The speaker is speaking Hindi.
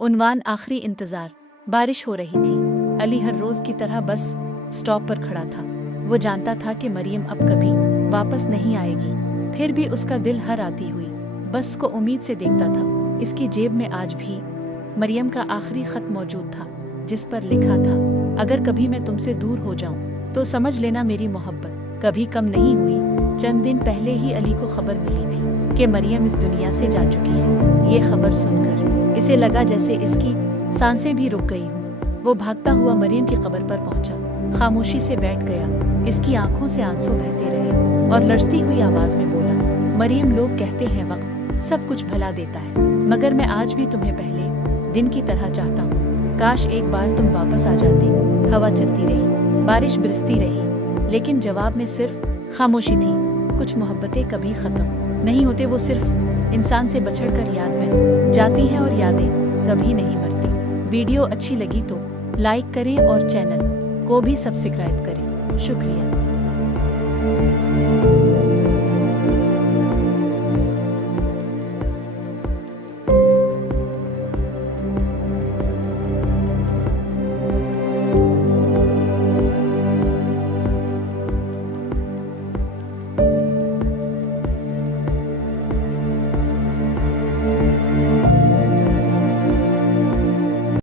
उन्वान आखिरी इंतजार। बारिश हो रही थी। अली हर रोज की तरह बस स्टॉप पर खड़ा था। वो जानता था कि मरियम अब कभी वापस नहीं आएगी, फिर भी उसका दिल हर आती हुई बस को उम्मीद से देखता था। इसकी जेब में आज भी मरियम का आखिरी खत मौजूद था, जिस पर लिखा था, अगर कभी मैं तुमसे दूर हो जाऊं तो समझ लेना मेरी मोहब्बत कभी कम नहीं हुई। चंद दिन पहले ही अली को खबर मिली थी कि मरियम इस दुनिया से जा चुकी है। ये खबर सुनकर इसे लगा जैसे इसकी सांसें भी रुक गई हों। वो भागता हुआ मरियम की कब्र पर पहुंचा, खामोशी से बैठ गया। इसकी आंखों से आंसू बहते रहे और लरजती हुई आवाज में बोला, मरियम, लोग कहते हैं वक्त सब कुछ भला देता है, मगर मैं आज भी तुम्हें पहले दिन की तरह चाहता हूँ। काश एक बार तुम वापस आ जाती। हवा चलती रही, बारिश बरसती रही, लेकिन जवाब में सिर्फ खामोशी थी। कुछ मोहब्बतें कभी खत्म नहीं होते, वो सिर्फ इंसान से बछड़कर याद बन जाती हैं और यादें कभी नहीं मरती। वीडियो अच्छी लगी तो लाइक करें और चैनल को भी सब्सक्राइब करें। शुक्रिया।